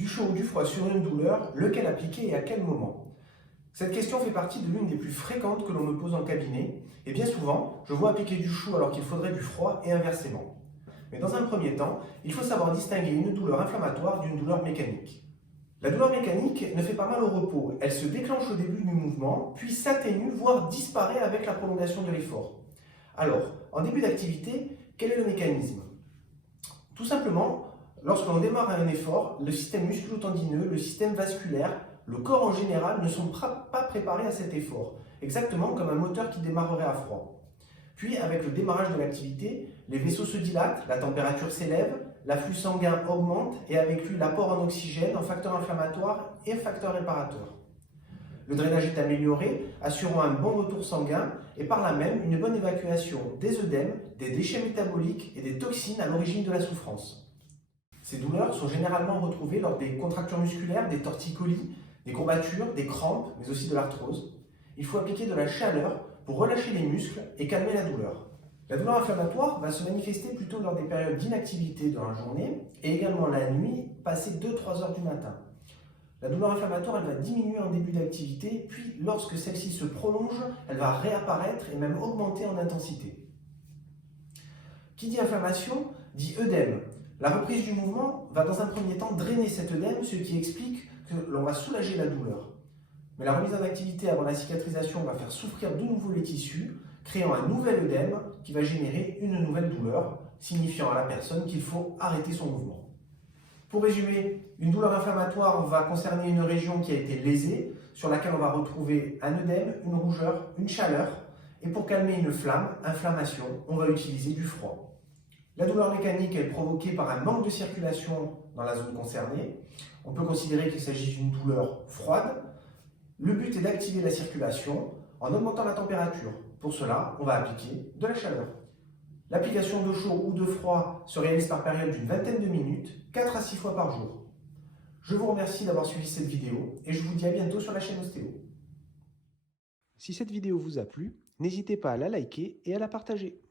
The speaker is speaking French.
Du chaud ou du froid sur une douleur, lequel appliquer et à quel moment? Cette question fait partie de l'une des plus fréquentes que l'on me pose en cabinet, et bien souvent, je vois appliquer du chaud alors qu'il faudrait du froid et inversement. Mais dans un premier temps, il faut savoir distinguer une douleur inflammatoire d'une douleur mécanique. La douleur mécanique ne fait pas mal au repos, elle se déclenche au début du mouvement, puis s'atténue, voire disparaît avec la prolongation de l'effort. Alors, en début d'activité, quel est le mécanisme? Tout simplement, lorsque l'on démarre un effort, le système musculo-tendineux, le système vasculaire, le corps en général ne sont pas préparés à cet effort, exactement comme un moteur qui démarrerait à froid. Puis, avec le démarrage de l'activité, les vaisseaux se dilatent, la température s'élève, l'afflux sanguin augmente et avec lui l'apport en oxygène, en facteur inflammatoire et facteur réparateur. Le drainage est amélioré, assurant un bon retour sanguin et par là même une bonne évacuation des œdèmes, des déchets métaboliques et des toxines à l'origine de la souffrance. Ces douleurs sont généralement retrouvées lors des contractures musculaires, des torticolis, des courbatures, des crampes, mais aussi de l'arthrose. Il faut appliquer de la chaleur pour relâcher les muscles et calmer la douleur. La douleur inflammatoire va se manifester plutôt lors des périodes d'inactivité dans la journée et également la nuit, passé 2-3 heures du matin. La douleur inflammatoire, elle va diminuer en début d'activité, puis lorsque celle-ci se prolonge, elle va réapparaître et même augmenter en intensité. Qui dit inflammation dit œdème. La reprise du mouvement va dans un premier temps drainer cet œdème, ce qui explique que l'on va soulager la douleur. Mais la remise en activité avant la cicatrisation va faire souffrir de nouveau les tissus, créant un nouvel œdème qui va générer une nouvelle douleur, signifiant à la personne qu'il faut arrêter son mouvement. Pour résumer, une douleur inflammatoire va concerner une région qui a été lésée, sur laquelle on va retrouver un œdème, une rougeur, une chaleur, et pour calmer une flamme, inflammation, on va utiliser du froid. La douleur mécanique est provoquée par un manque de circulation dans la zone concernée. On peut considérer qu'il s'agit d'une douleur froide. Le but est d'activer la circulation en augmentant la température. Pour cela, on va appliquer de la chaleur. L'application de chaud ou de froid se réalise par période d'une vingtaine de minutes, 4 à 6 fois par jour. Je vous remercie d'avoir suivi cette vidéo et je vous dis à bientôt sur la chaîne Ostéo. Si cette vidéo vous a plu, n'hésitez pas à la liker et à la partager.